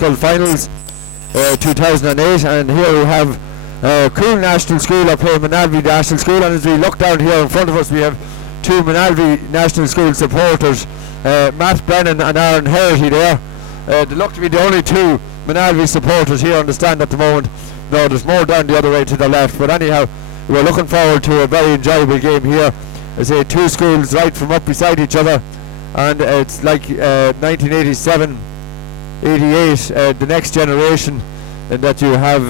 mBunscoil finals 2008, and here we have Coole National School are playing Moynalvey National School, and as we look down here in front of us we have two Moynalvey National School supporters, Matt Brennan and Aaron Herity there. They look to be the only two Moynalvey supporters here on the stand at the moment. No, there's more down the other way to the left, but anyhow, we're looking forward to a very enjoyable game here. I say two schools right from up beside each other, and it's like 1987, 88, the next generation, in that you have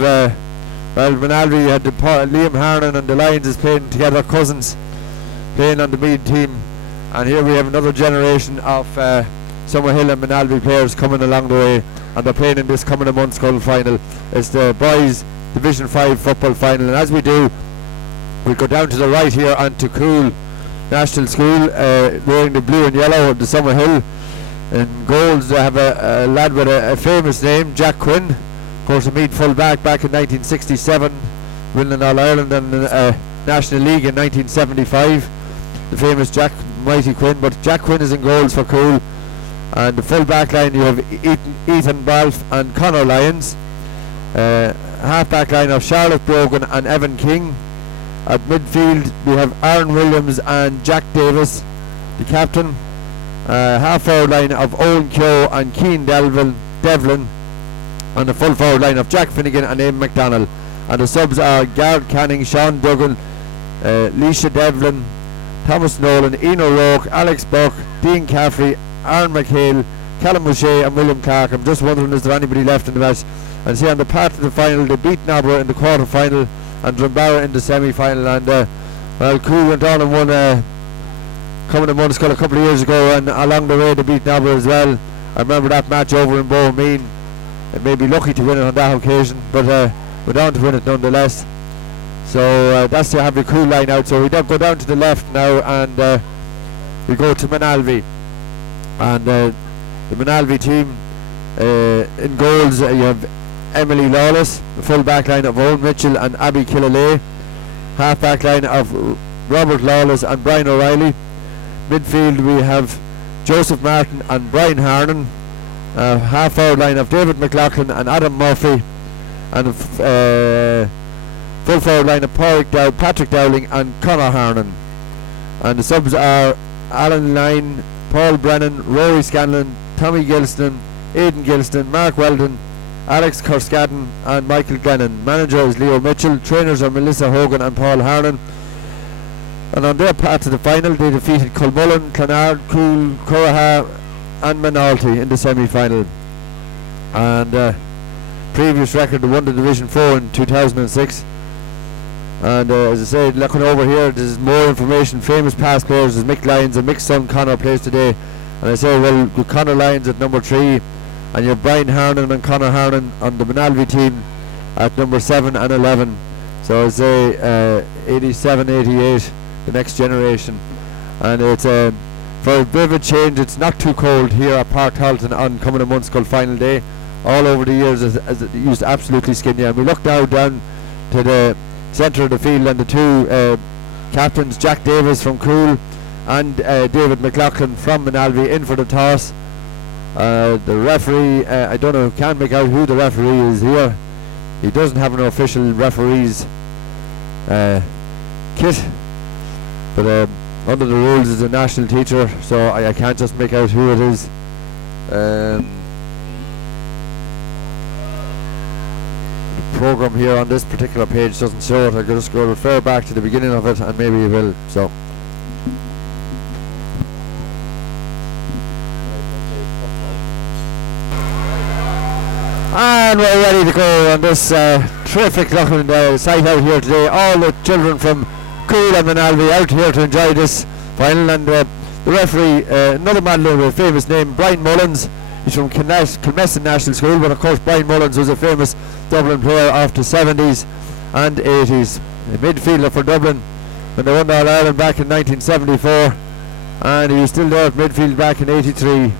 well, Moynalvey, you had Liam Harnan and the Lions is playing together, cousins playing on the Meath team, and here we have another generation of Summerhill and Moynalvey players coming along the way, and they're playing in this coming mBunscoil final. It's the boys Division 5 football final, and as we do, we go down to the right here onto Coole National School, wearing the blue and yellow of the Summerhill. In goals they have a lad with a famous name, Jack Quinn, of course a Meath full back in 1967, winning All Ireland and National League in 1975, the famous Jack Mighty Quinn. But Jack Quinn is in goals for Coole, and the full back line you have Ethan Balfe and Conor Lyons, half back line of Charlotte Brogan and Evan King. At midfield we have Aaron Williams and Jack Davis, the captain. Half forward line of Owen Keogh and Cian Devlin, and the full forward line of Jack Finnegan and Aim McDonald. And the subs are Garrett Canning, Sean Duggan, Leisha Devlin, Thomas Nolan, Ian O'Rourke, Alex Buck, Dean Caffrey, Aaron McHale, Callum O'Shea and William Clark. I'm just wondering, is there anybody left in the match? And see on the path to the final, they beat Nobber in the quarter final and Drumbarra in the semi-final, and well, Coole went on and won coming to mBunscoil a couple of years ago, and along the way they beat Nobber as well. I remember that match over in Bowmean. It may be lucky to win it on that occasion, but went on to win it nonetheless. So that's to have the Coole line out. So we go down to the left now, and we go to Moynalvey, and the Moynalvey team in goals you have Emily Lawless, the full back line of Owen Mitchell and Abby Killalay, half back line of Robert Lawless and Brian O'Reilly. Midfield we have Joseph Martin and Brian Harnan, half forward line of David McLaughlin and Adam Murphy, and full forward line of Patrick Dowling and Conor Harnan. And the subs are Alan Lyne, Paul Brennan, Rory Scanlon, Tommy Gilston, Aidan Gilston, Mark Weldon, Alex Kerskadden and Michael Glennon. Manager is Leo Mitchell. Trainers are Melissa Hogan and Paul Harnan. And on their path to the final they defeated Culmullen, Clonard, Coole, Curraha and Moynalvey in the semi-final. And previous record they won the Division 4 in 2006. And as I said, looking over here, there's more information. Famous past players is Mick Lyons and Mick's son Conor plays today. And I say, well, with Conor Lyons at number 3, and you have Brian Harnan and Conor Harnan on the Moynalvey team at number 7 and 11. So I say 87, 88, the next generation. And it's for a bit of a change, it's not too cold here at Park Halton on coming mBunscoil final day. All over the years as it used to absolutely skin you. And we look now down to the centre of the field, and the two captains, Jack Davis from Coole and David McLaughlin from Moynalvey, in for the toss. The referee, I don't know, can't make out who the referee is here. He doesn't have an official referee's kit, but under the rules is a national teacher, so I can't just make out who it is. The programme here on this particular page doesn't show it. I'll just go refer back to the beginning of it and maybe it will. So and we're ready to go on this terrific looking site out here today. All the children from Coole and Moynalvey out here to enjoy this final, and the referee, another man with a famous name, Brian Mullins. He's from Kilmessan National School, but of course Brian Mullins was a famous Dublin player of the 70s and 80s. A midfielder for Dublin when they won All Ireland back in 1974, and he was still there at midfield back in 83.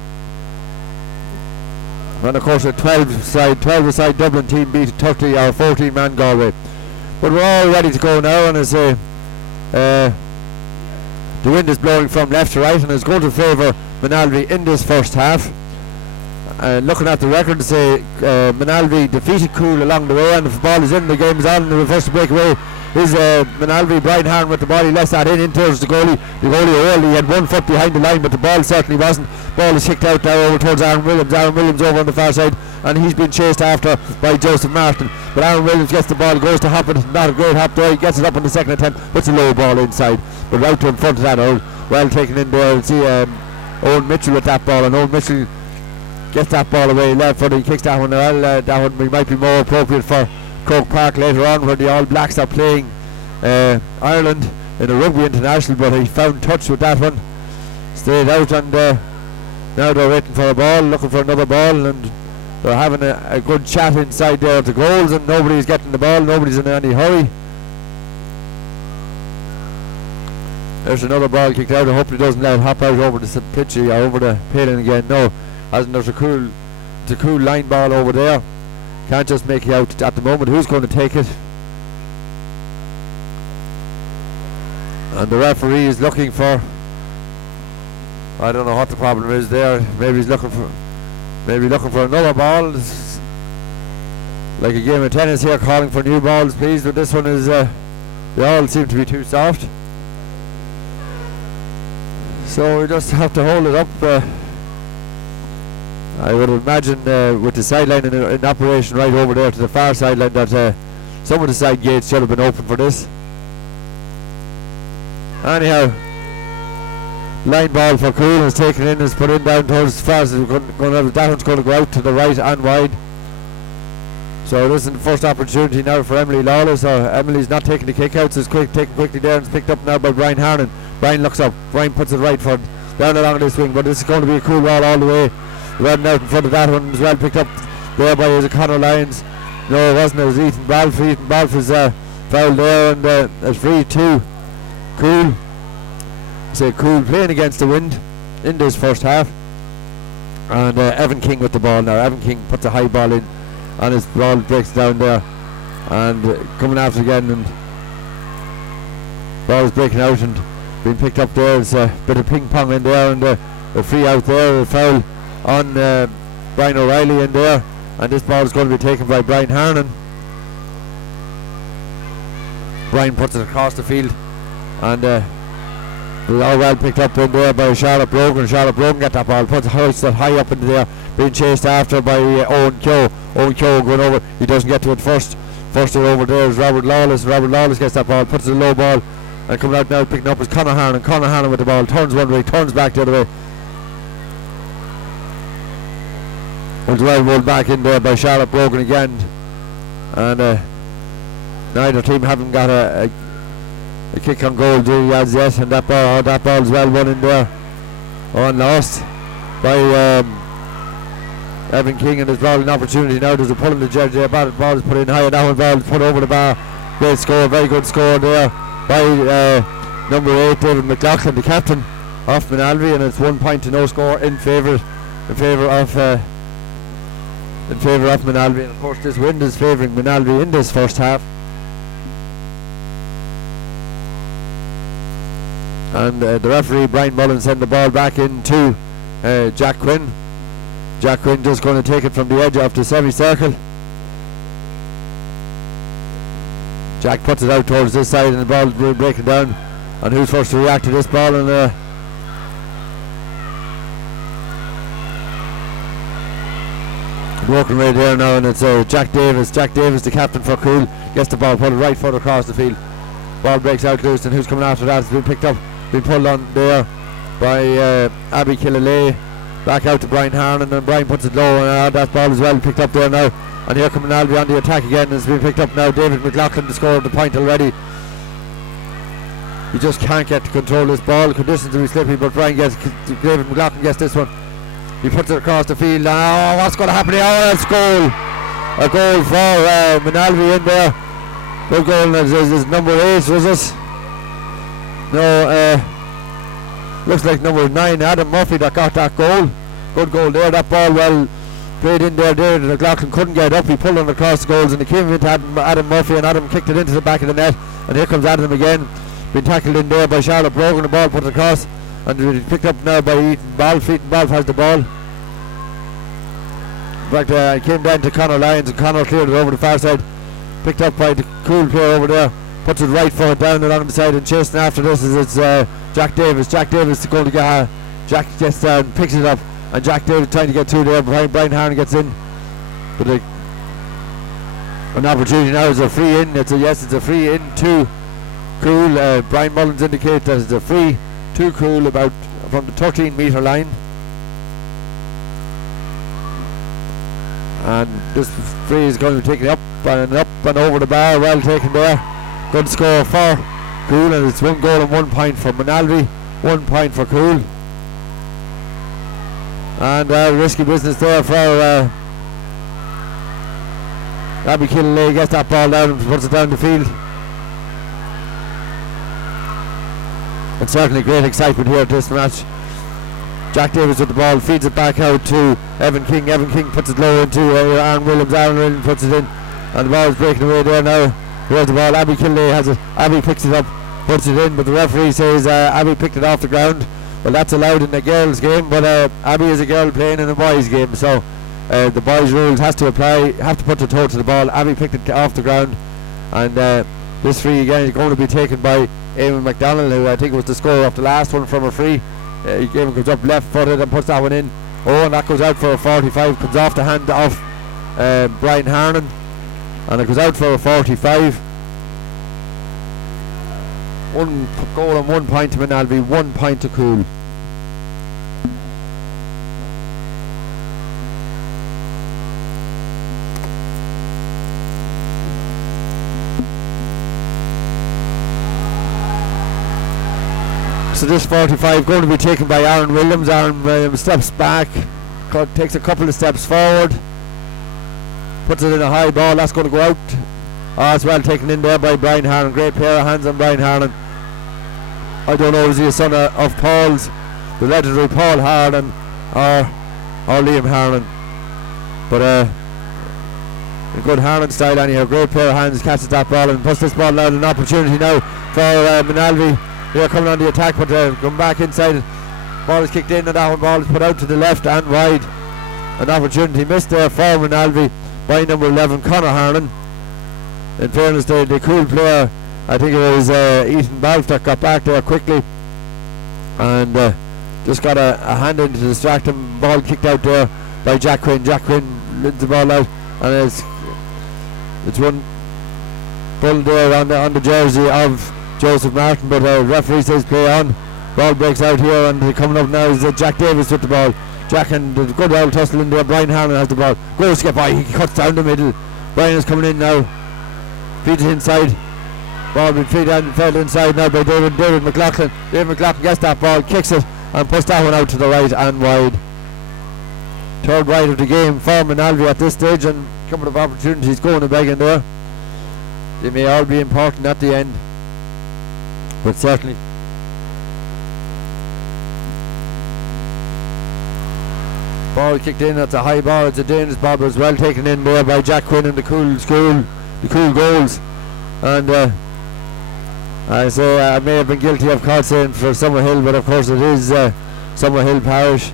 And of course a 12-a-side Dublin team beat a 30 or 14-man Galway. But we're all ready to go now, and I say the wind is blowing from left to right and is going to favour Moynalvey in this first half. looking at the record, say Moynalvey defeated Coole along the way, and the ball is in, the game is on, and the first to break away is Moynalvey. Brian Harn with the ball, he lets that in towards the goalie. The goalie early, he had 1 foot behind the line, but the ball certainly wasn't. Ball is kicked out now over towards Aaron Williams. Aaron Williams over on the far side, and he's been chased after by Joseph Martin. But Aaron Williams gets the ball, goes to hop it, not a great hop there, he gets it up on the second attempt, puts a low ball inside, but right to in front of that, well taken in there. We'll see Owen Mitchell with that ball, and Owen Mitchell gets that ball away left foot. He kicks that one. Well, that one might be more appropriate for Croke Park later on, where the All Blacks are playing Ireland in a rugby international, but he found touch with that one, stayed out, and now they're waiting for a ball, looking for another ball, and they're having a good chat inside there at the goals, and nobody's getting the ball, nobody's in any hurry. There's another ball kicked out. I hope he doesn't let it hop out over the pitch or over the paling again. No, hasn't. There's a cool line ball over there. Can't just make it out at the moment. Who's going to take it? And the referee is looking for, I don't know what the problem is there. Maybe he's looking for another ball. It's like a game of tennis here, calling for new balls, please. But this one is they all seem to be too soft. So we just have to hold it up. I would imagine with the sideline in operation right over there to the far sideline that some of the side gates should have been open for this. Anyhow, line ball for Coole is taken in, is put in down towards as far as that one's going to go out to the right and wide. So this is the first opportunity now for Emily Lawless. Emily's not taking the kick out, so it's taken quickly there, and it's picked up now by Brian Harnan. Brian looks up, Brian puts it right foot down along this wing, but this is going to be a cool ball all the way. Running out in front of that one as well, picked up there by Conor Lyons. No, it wasn't, it was Ethan Balfe. Ethan Balfe is fouled there, and it's free to Coole. So Coole playing against the wind in this first half. And Evan King with the ball now. Evan King puts a high ball in, and his ball breaks down there. And coming after again, and ball is breaking out and being picked up there. There's a bit of ping pong in there, and a free out there, a foul on Brian O'Reilly in there, and this ball is going to be taken by Brian Harnan. Brian puts it across the field, and all well picked up in there by Charlotte Brogan. Charlotte Brogan got that ball, puts it high up into there, being chased after by Owen Keogh. Owen Keogh going over, he doesn't get to it first. First over there is Robert Lawless. Robert Lawless gets that ball, puts it a low ball, and coming out now picking up is Conor Harnan. Conor Harnan with the ball, turns one way, turns back the other way. Was well rolled back in there by Charlotte Brogan again, and neither team haven't got a kick on goal as yet, and that ball is well won in there, lost by Evan King, and there's probably an opportunity now. There's a pull in the judge there, ball is put in high, and that one ball is put over the bar. Great score, very good score there by number 8 David McLaughlin, the captain of Moynalvey, and it's 1 point to no score in favour of Moynalvey, and of course this wind is favouring Moynalvey in this first half. And the referee Brian Mullen sent the ball back into Jack Quinn. Jack Quinn just going to take it from the edge of the semicircle. Jack puts it out towards this side, and the ball will break it down. And who's first to react to this ball? And working right there now, and it's Jack Davis. Jack Davis, the captain for Coole, gets the ball, put it right foot across the field. Ball breaks out loose, and who's coming after that? It's been picked up, been pulled on there by Abby Killalay. Back out to Brian Harnan, and Brian puts it low, and that ball is well picked up there now. And here coming Moynalvey on the attack again, and it's been picked up now. David McLaughlin to score the point already. You just can't get to control this ball. Conditions will be slippy, but David McLaughlin gets this one. He puts it across the field. What's going to happen here? It's goal. A goal for Moynalvey in there. Good goal. Is number 8, was it? No, looks like number 9, Adam Murphy, that got that goal. Good goal there. That ball well played in there. David McLaughlin couldn't get up. He pulled on across the goals, and it came into Adam Murphy, and Adam kicked it into the back of the net. And here comes Adam again. Been tackled in there by Charlotte Brogan. The ball put across, and it's picked up now by Ethan Balfe. Ethan Balfe has the ball. back there, and came down to Conor Lyons, and Conor cleared it over the far side. Picked up by the Coole player over there. Puts it right foot down and on the side, and chasing after this is it's Jack Davis. Jack Davis is going to get Jack gets down, picks it up, and Jack Davis trying to get through there. Brian Harnan gets in. But an opportunity now is a free in. It's a free in to Coole. Brian Mullins indicates that it's a free to Coole about from the 13-metre line. And this free is going to be taken up and over the bar. Well taken there. Good score for Coole, and it's 1 goal and 1 point for Moynalvey, 1 point for Coole. And risky business there for Abby Killalay. Gets that ball down and puts it down the field. And certainly great excitement here at this match. Jack Davis with the ball, feeds it back out to Evan King. Evan King puts it low into Aaron Williams. Aaron Williams puts it in, and the ball is breaking away there now. Here's the ball. Abby Killalay has it. Abby picks it up, puts it in, but the referee says Abby picked it off the ground. Well, that's allowed in a girls' game, but Abby is a girl playing in a boys' game, so the boys' rules has to apply. Have to put the toe to the ball. Abby picked it off the ground, and this free again is going to be taken by Eamon McDonald, who I think was the scorer of the last one from a free. Eamon comes up left-footed and puts that one in. Oh, and that goes out for a 45. Comes off the hand of Brian Harnan, and it goes out for a 45. 1 goal and 1 point to Moynalvey, 1 point to Coole. So this 45 going to be taken by Aaron Williams. Aaron Williams steps back, takes a couple of steps forward, puts it in a high ball. That's going to go out. As well taken in there by Brian Harnan. Great pair of hands on Brian Harnan. I don't know, is he a son of Paul's, the legendary Paul Harnan, or Liam Harnan, but a good Harnan style anyhow. Great pair of hands, catches that ball and puts this ball out. An opportunity now for Moynalvey. They're coming on the attack, but come back inside. Ball is kicked in, and that one ball is put out to the left and wide. An opportunity missed there for Moynalvey by number 11 Conor Harnan. In fairness, the Coole player, I think it was Ethan Balfe, that got back there quickly and just got a hand in to distract him. Ball kicked out there by Jack Quinn. Jack Quinn leads the ball out, and it's one pulled there on the jersey of Joseph Martin, but referee says play on. Ball breaks out here, and coming up now is Jack Davis with the ball. Jack, and the good old tussle in there. Brian Harnan has the ball. Goes to get by, he cuts down the middle. Brian is coming in now. Feeds it inside. Ball being fed inside now by David McLaughlin. David McLaughlin gets that ball, kicks it, and puts that one out to the right and wide. Third wide of the game for Moynalvey at this stage, and a couple of opportunities going and begging there. They may all be important at the end, but certainly ball kicked in. That's a high ball. It's a dangerous ball, but it's well taken in there by Jack Quinn and the Coole goals. And I say I may have been guilty of call saying for Summerhill, but of course it is Summerhill Parish.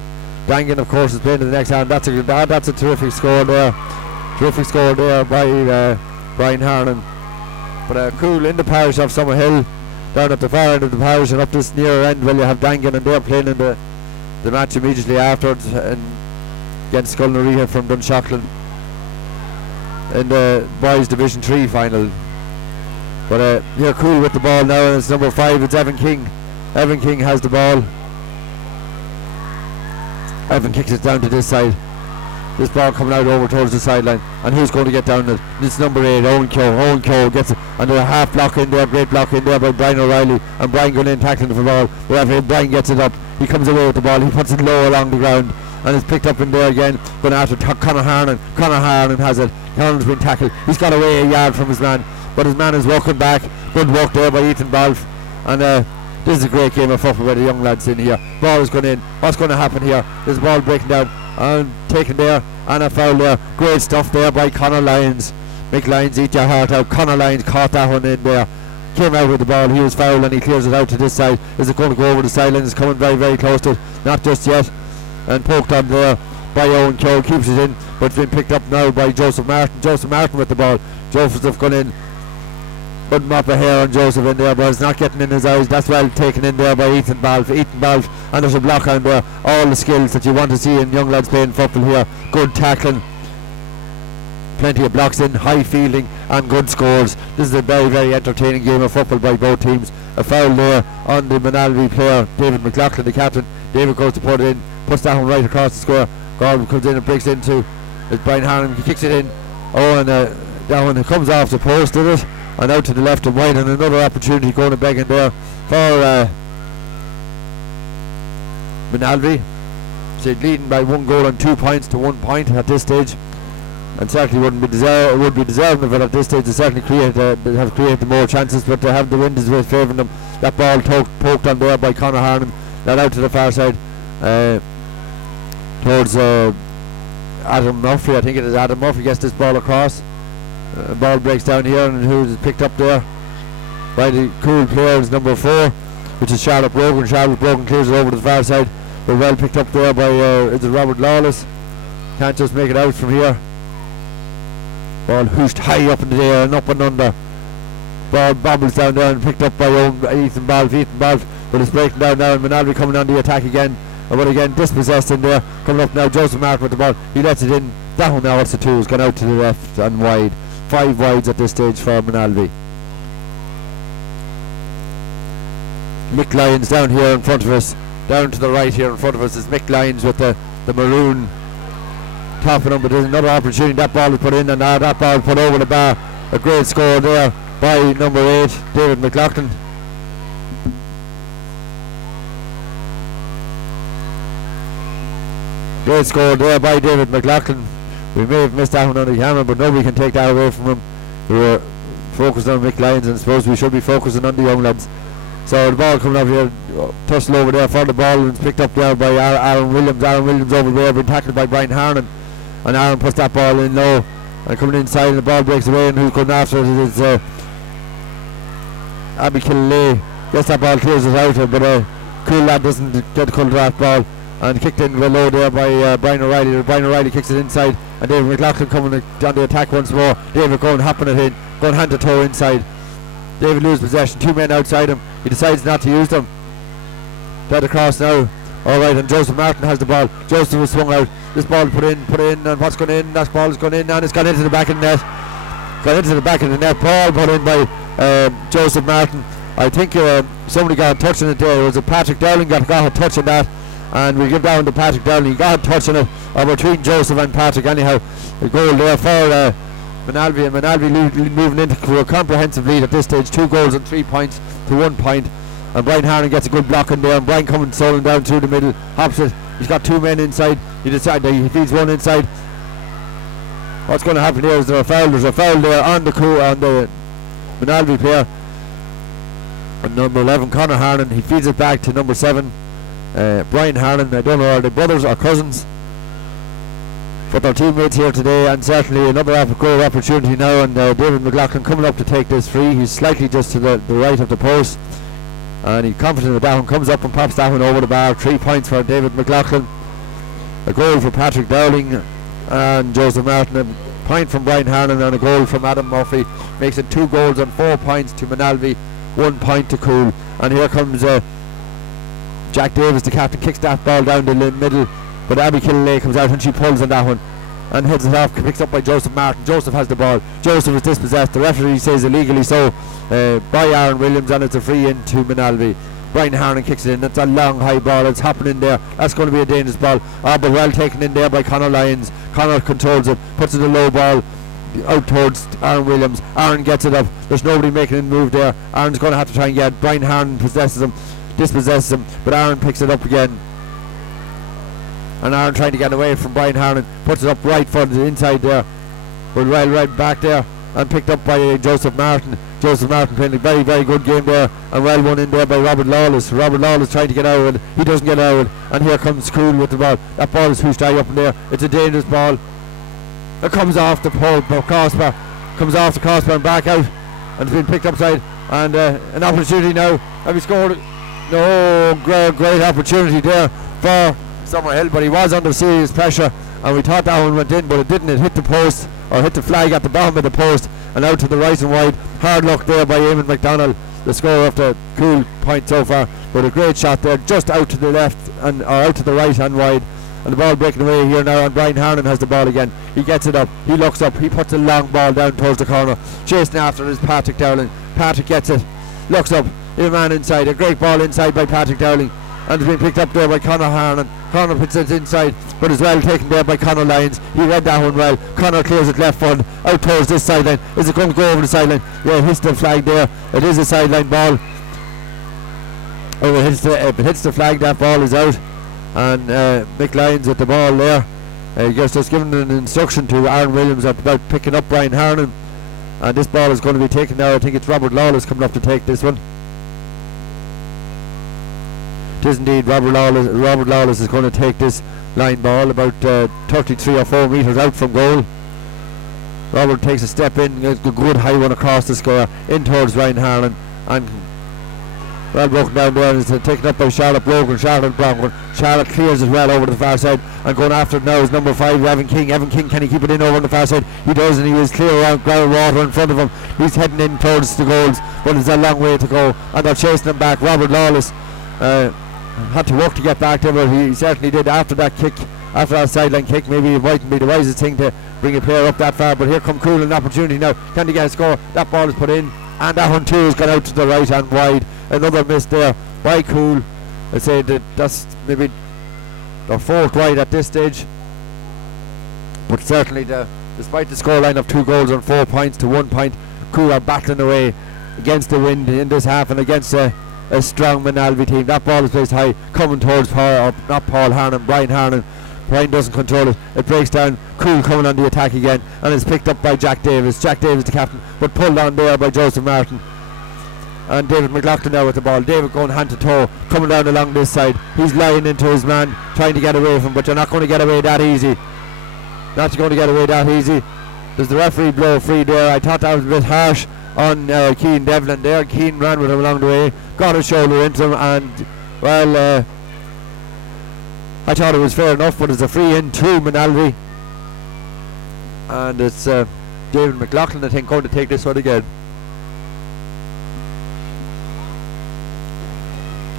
Dangan, of course, is playing to the next hand. That's a terrific score there. Terrific score there by Brian Harnan. But Coole in the parish of Summerhill, down at the far end of the parish, and up this nearer end, well, you have Dangan, and they're playing in the match immediately afterwards against Scullery here from Dunshaughlin in the boys Division 3 final. But here Coole with the ball now, and it's number 5, it's Evan King. Evan King has the ball. Evan kicks it down to this side. This ball coming out over towards the sideline, and who's going to get down it? It's number 8, Owen Keogh. Owen Keogh gets it, and there's a half block in there, great block in there by Brian O'Reilly, and Brian going in tackling for the ball. Wherever Brian gets it up, he comes away with the ball, he puts it low along the ground, and it's picked up in there again, going after Conor Harnan. Conor Harnan has it. Harnan's been tackled. He's got away a yard from his man, but his man is walking back. Good work there by Ethan Balfe, and this is a great game of football by the young lads in here. Ball is going in. What's going to happen here? There's a ball breaking down and taken there, and a foul there. Great stuff there by Conor Lyons. Mick Lyons, eat your heart out. Conor Lyons caught that one in there. Came out with the ball. He was fouled, and he clears it out to this side. Is it going to go over the sideline? It's coming very, very close to it. Not just yet. And poked on there by Owen Keogh. Keeps it in. but it's been picked up now by Joseph Martin. Joseph Martin with the ball. Joseph gone in. Couldn't mop a hair on Joseph in there, but it's not getting in his eyes. That's well taken in there by Ethan Balfe. And there's a block on there. All the skills that you want to see in young lads playing football here. Good tackling, plenty of blocks in, high fielding and good scores. This is a very, very entertaining game of football by both teams. A foul there on the Moynalvey player, David McLaughlin, the captain. David goes to put it in, puts that one right across the square. Gordon comes in and breaks into it. Brian Harlan, he kicks it in. Oh, and that one comes off the post, did it? And out to the left and wide, and another opportunity going to beg in there for Moynalvey. So leading by 1 goal and 2 points to 1 point at this stage, and certainly would be deserving of it at this stage. They certainly have created more chances, but they have the wind is favouring them. That ball poked on there by Conor Harnan, that out to the far side towards Adam Murphy. I think it is Adam Murphy gets this ball across. Ball breaks down here, and who's picked up there by the Coole players, number 4, which is Charlotte Brogan. Charlotte Brogan clears it over to the far side, but well picked up there by is it Robert Lawless. Can't just make it out from here. Ball hooshed high up in the air and up and under. Ball bobbles down there and picked up by Ethan Balfe, but it's breaking down now, and Moynalvey coming on the attack again. But again, dispossessed in there. Coming up now, Joseph Martin with the ball. He lets it in. That one now, what's the 2? Has gone out to the left and wide. 5 wides at this stage for Moynalvey. Mick Lyons down here in front of us. Down to the right here in front of us is Mick Lyons with the maroon top of him. But there's another opportunity. That ball is put in, and that ball put over the bar. A great score there by number 8, David McLaughlin. Great score there by David McLaughlin. We may have missed that one on the camera, but nobody can take that away from him. We were focused on Mick Lyons, and I suppose we should be focusing on the young lads. So the ball coming up here, tussle over there for the ball, and it's picked up there by Aaron Williams. Aaron Williams over there, been tackled by Brian Harnan, and Aaron puts that ball in low, and coming inside, and the ball breaks away, and who's coming after it is Abby Killalay. Gets that ball, clears it out, but Coole lad doesn't get hold of that ball, and kicked in low there by Brian O'Reilly. Brian O'Reilly kicks it inside, and David McLaughlin coming on the attack once more. David going hopping it in, going hand to toe inside. David loses possession, 2 men outside him. He decides not to use them. Dead across now. Alright, and Joseph Martin has the ball. Joseph was swung out. This ball put in, and what's gone in? That ball has gone in, and it's gone into the back of the net. Gone into the back of the net. Ball put in by Joseph Martin. I think somebody got a touch on it there. It was Patrick Dowling got a touch on that, and we give down to Patrick Dowling. He got a touch on it between Joseph and Patrick. Anyhow, the goal there for Moynalvey, and Moynalvey moving into a comprehensive lead at this stage. 2 goals and 3 points to 1 point. And Brian Harnan gets a good block in there, and Brian coming soloing down through the middle, hops it. He's got 2 men inside. He decides that he feeds one inside. What's going to happen here is there's a foul there on the Moynalvey player. And number 11, Conor Harnan, he feeds it back to number 7, Brian Harnan. I don't know, are they brothers or cousins? But their teammates here today, and certainly another great opportunity now, and David McLaughlin coming up to take this free. He's slightly just to the right of the post, and he's confident that that one comes up and pops that one over the bar. 3 points for David McLaughlin, a goal for Patrick Dowling and Joseph Martin, a point from Brian Harnan, and a goal from Adam Murphy. Makes it 2 goals and 4 points to Moynalvey, 1 point to Coole. And here comes Jack Davis, the captain, kicks that ball down the middle, but Abby Killalay comes out and she pulls on that one and heads it off, picked up by Joseph Martin. Joseph has the ball. Joseph is dispossessed. The referee says illegally so by Aaron Williams, and it's a free in to Moynalvey. Brian Harnan kicks it in. That's a long high ball. It's hopping in there. That's going to be a dangerous ball. But well taken in there by Conor Lyons. Conor controls it, puts it a low ball out towards Aaron Williams. Aaron gets it up. There's nobody making a move there. Aaron's going to have to try and get. Brian Harnan dispossesses him, but Aaron picks it up again. And Aaron trying to get away from Brian Harnan, puts it up right for the inside there, but right back there, and picked up by Joseph Martin. Joseph Martin playing a very, very good game there, and well won in there by Robert Lawless. Robert Lawless trying to get out of it. He doesn't get out of it, and here comes Coole with the ball. That ball is hooshed high up in there. It's a dangerous ball. It comes off the crossbar, and back out, and it's been picked up side, and an opportunity now. Have he scored? No, great opportunity there for Summerhill, but he was under serious pressure, and we thought that one went in, but it didn't. It hit the post, or hit the flag at the bottom of the post, and out to the right and wide. Hard luck there by Eamon McDonald, the scorer of the Coole point so far, but a great shot there, just out to the left and or out to the right and wide. And the ball breaking away here now, and Brian Harnan has the ball again. He gets it up, he looks up, he puts a long ball down towards the corner. Chasing after it is Patrick Dowling. Patrick gets it, looks up, a man inside, a great ball inside by Patrick Dowling, and it's been picked up there by Conor Harnan. Conor puts it inside, but is well taken there by Conor Lyons. He read that one well. Conor clears it left foot out towards this sideline. Is it going to go over the sideline? Yeah, it hits the flag there. It is a sideline ball. Oh, if it hits the flag, that ball is out. And Mick Lyons at the ball there. Just giving an instruction to Aaron Williams about picking up Brian Harnan. And this ball is going to be taken now. I think it's Robert Lawless coming up to take this one. It is indeed Robert Lawless is going to take this line ball about 33 or 4 metres out from goal. Robert takes a step in, a good high one across the square in towards Ryan Harlan, and well broken down there, and it's taken up by Charlotte Brogan. Charlotte clears it well over the far side, and going after it now is number 5 Evan King. Evan King, can he keep it in over on the far side? He does, and he is clear around ground water in front of him. He's heading in towards the goals, but it's a long way to go, and they're chasing him back. Robert Lawless had to work to get back there, but he certainly did after that kick, after that sideline kick. Maybe it mightn't be the wisest thing to bring a player up that far, but here come Coole, an opportunity now. Can they get a score? That ball is put in, and that one too has gone out to the right and wide. Another miss there by Coole. I'd say that's maybe their 4th wide at this stage, but certainly despite the scoreline of 2 goals and 4 points to 1 point, Coole are battling away against the wind in this half and against a strong Moynalvey team. That ball is placed high, coming towards Brian Harnan. Brian doesn't control it. It breaks down. Coole coming on the attack again, and it's picked up by Jack Davis. Jack Davis, the captain, but pulled on there by Joseph Martin. And David McLaughlin now with the ball. David going hand to toe, coming down along this side. He's lying into his man, trying to get away from him, but you're not going to get away that easy. Not going to get away that easy. Does the referee blow free there? I thought that was a bit harsh on Keane Devlin there. Keane ran with him along the way, got his shoulder into him, and well, I thought it was fair enough, but it's a free in to Moynalvey, and it's David McLaughlin, I think, going to take this one again.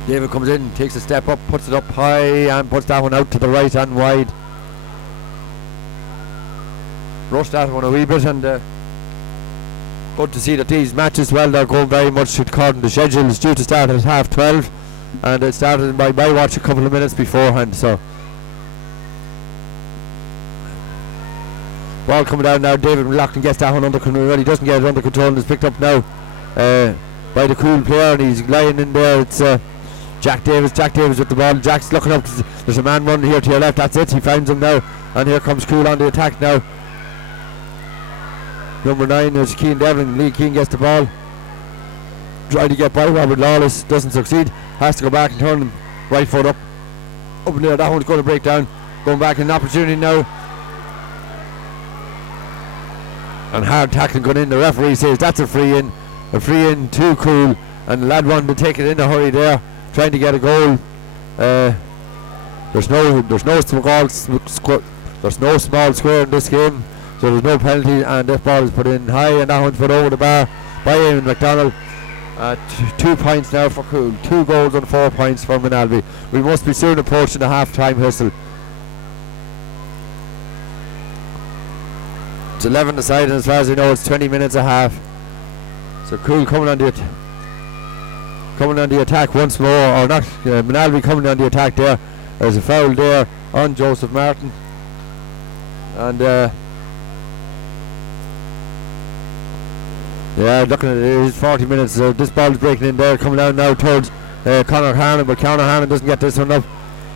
David comes in, takes a step up, puts it up high, and puts that one out to the right and wide. Rushed that one a wee bit, and good to see that these matches, well, they're going very much according to schedule. It's due to start at 12:30, and it started by my watch a couple of minutes beforehand. So ball coming down now. David McLaughlin gets that one under control. He doesn't get it under control, and it's picked up now by the Coole player, and he's lying in there. It's Jack Davis with the ball. Jack's looking up. There's a man running here to your left. That's it. He finds him now, and here comes Coole on the attack now. Number 9 is Keane Devlin. Lee Keane gets the ball, trying to get by Robert Lawless, doesn't succeed, has to go back and turn him right foot up in there. That one's going to break down, going back, an opportunity now, and hard tackling going in. The referee says that's a free in to Coole, and the lad wanted to take it in a hurry there, trying to get a goal. There's no small square in this game, so there's no penalty, and this ball is put in high, and that one's put over the bar by Eamon McDonald. 2 points now for Coole. 2 goals and 4 points for Moynalvey. We must be soon approaching the half-time whistle. It's 11 aside, and as far as I know, it's 20 minutes a half. So Coole coming on the attack once more, or not, Moynalvey coming on the attack there. There's a foul there on Joseph Martin, and yeah, looking at it, it's 40 minutes. This ball is breaking in there, coming down now towards Conor Harnan, but Conor Harnan doesn't get this one up.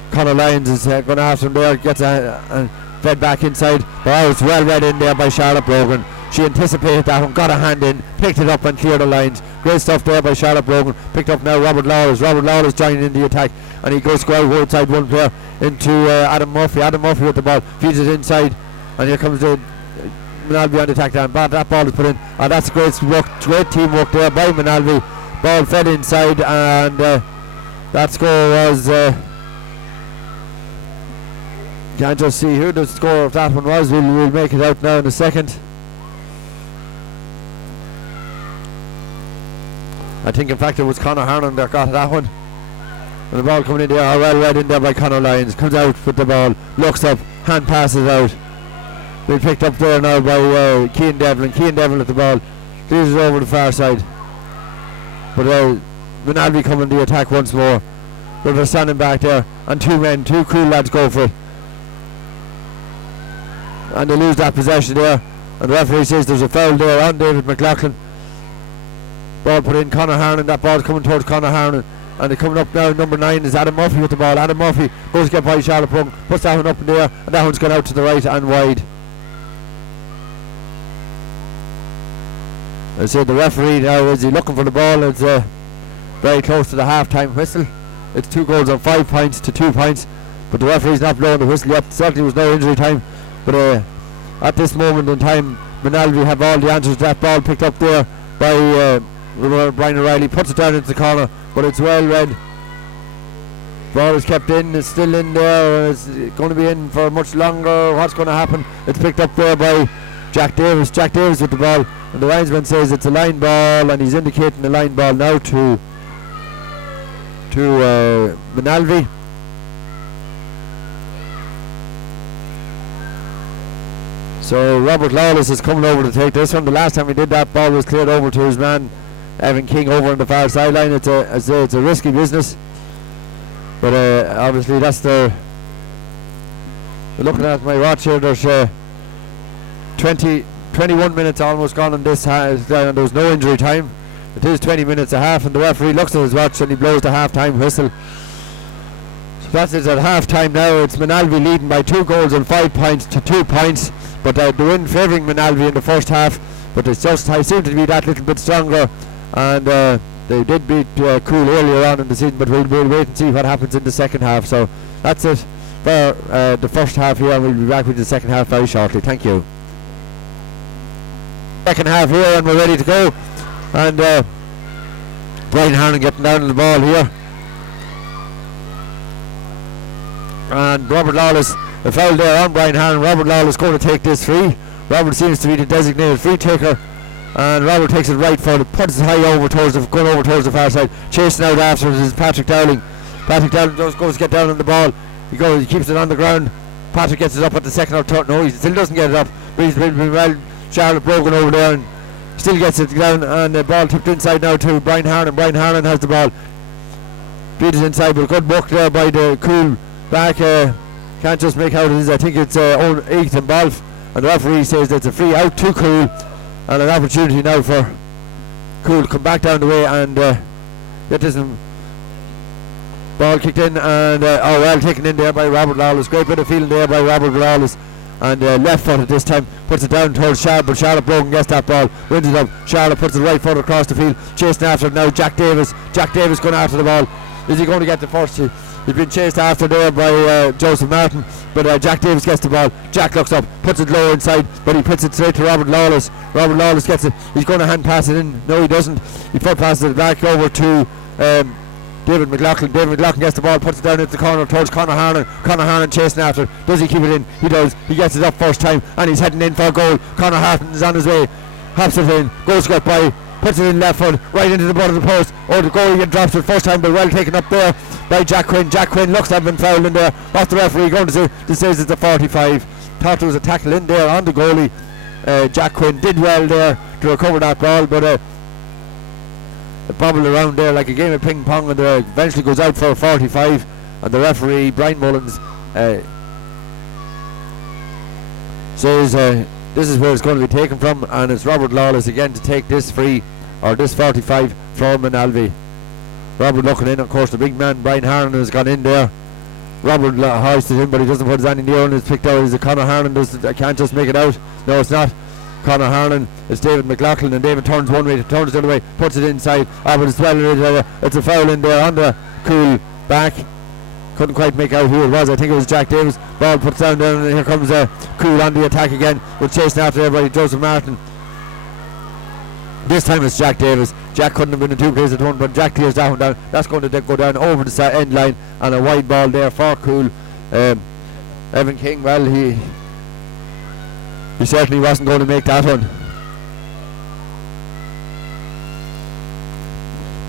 Conor Lyons is going after him there, gets fed back inside. But it's well read in there by Charlotte Brogan. She anticipated that one, got a hand in, picked it up and cleared the lines. Great stuff there by Charlotte Brogan. Picked up now Robert Lawless. Robert Lawless joining in the attack, and he goes to go outside one player into Adam Murphy. Adam Murphy with the ball, feeds it inside, and here comes the Moynalvey on the attack down. That ball is put in, and that's great teamwork there by Moynalvey. Ball fed inside, and that score was Can't just see who the score of that one was. We'll make it out now in a second. I think in fact it was Conor Harnan that got that one. And the ball coming in there, well read in there by Conor Lyons. Comes out with the ball, looks up, hand passes out. They picked up there now by Cian Devlin. Cian Devlin at the ball. This is over the far side. But Moynalvey coming the attack once more. But they're standing back there. And two Coole lads go for it. And they lose that possession there. And the referee says there's a foul there on David McLaughlin. Ball put in, Conor Harnan. That ball's coming towards Conor Harnan. And they're coming up now. Number 9 is Adam Murphy with the ball. Adam Murphy goes to get by Charlotte Plum. Puts that one up in the air. And that one's gone out to the right and wide. I said the referee now, is he looking for the ball? It's very close to the half-time whistle. It's 2 goals on 5 points to 2 points. But the referee's not blowing the whistle yet. Certainly was no injury time. But at this moment in time, Moynalvey have all the answers to that ball picked up there by Brian O'Reilly. Puts it down into the corner, but it's well read. Ball is kept in, it's still in there. It's going to be in for much longer. What's going to happen? It's picked up there by Jack Davis. Jack Davis with the ball. And the linesman says it's a line ball, and he's indicating the line ball now to Moynalvey. So Robert Lawless is coming over to take this one. The last time he did that, ball was cleared over to his man Evan King over on the far sideline. It's a risky business, but obviously that's the. Looking at my watch here, there's 21 minutes almost gone on this, and there was no injury time. It is 20 minutes a half, and the referee looks at his watch and he blows the half-time whistle. So that's it at half-time now. It's Moynalvey leading by 2 goals and 5 points to 2 points. But the win favouring Moynalvey in the first half, but it's just seemed to be that little bit stronger, and they did beat Coole earlier on in the season, but we'll wait and see what happens in the second half. So that's it for the first half here, and we'll be back with the second half very shortly. Thank you. Second half here, and we're ready to go, and Brian Harnan getting down on the ball here, and Robert Lawless. A foul there on Brian Harnan. Robert Lawless going to take this free. Robert seems to be the designated free taker, and Robert takes it right for it, puts it high over towards the far side. Chasing out after it is Patrick Dowling. Patrick Dowling goes to get down on the ball. He keeps it on the ground. Patrick gets it up at the second or third. No, he still doesn't get it up. But he's been well. Charlotte broken over there and still gets it down, and the ball tipped inside now to Brian Harnan. Brian Harnan has the ball. Beat it inside, but a good buck there by the Coole back. Can't just make out it is. I think it's Ethan Balfe, and the referee says it's a free out to Coole, and an opportunity now for Coole to come back down the way and get this ball kicked in, and well taken in there by Robert Lawless. Great bit of feeling there by Robert Lawless, and left foot at this time puts it down towards Charlotte, but Charlotte Brogan gets that ball, wins it up. Charlotte puts the right foot across the field, chasing after it now. Jack Davis going after the ball. Is he going to get the first? He's been chased after there by Joseph Martin, but Jack Davis gets the ball. Jack looks up, puts it low inside, but he puts it straight to Robert Lawless. Robert Lawless gets it. He's going to hand pass it in. No, he doesn't. He foot passes it back over to David McLaughlin. David McLaughlin gets the ball, puts it down into the corner towards Conor Harnan. Conor Harnan chasing after it. Does he keep it in? He does. He gets it up first time, and he's heading in for a goal. Conor Harnan is on his way. Hops it in. Goes to get by. Puts it in left foot, right into the butt of the post. Oh, the goal again drops it first time, but well taken up there by Jack Quinn. Jack Quinn looks to have been fouled in there. What's the referee going to say? This says it's a 45. Thought there was a tackle in there on the goalie. Jack Quinn did well there to recover that ball, but it bobbled around there like a game of ping pong, and eventually goes out for a 45. And the referee, Brian Mullins, says this is where it's going to be taken from, and it's Robert Lawless again to take this free, or this 45 from Moynalvey. Robert looking in, of course the big man Brian Harnan has gone in there. Robert hoisted him, but he doesn't put his hand in the air, and it's picked out. Is it Conor Harnan? I can't just make it out. No, it's not Conor Harnan. It's David McLaughlin, and David turns one way, turns the other way, puts it inside. But it's well, it's a foul in there on the Coole back. Couldn't quite make out who it was. I think it was Jack Davis. Ball puts down there, and here comes Coole on the attack again. We're chasing after everybody. Joseph Martin. This time it's Jack Davis. Jack couldn't have been in two places at one, but Jack clears that one down. That's going to go down over the end line, and a wide ball there for Coole. Evan King, well, he certainly wasn't going to make that one.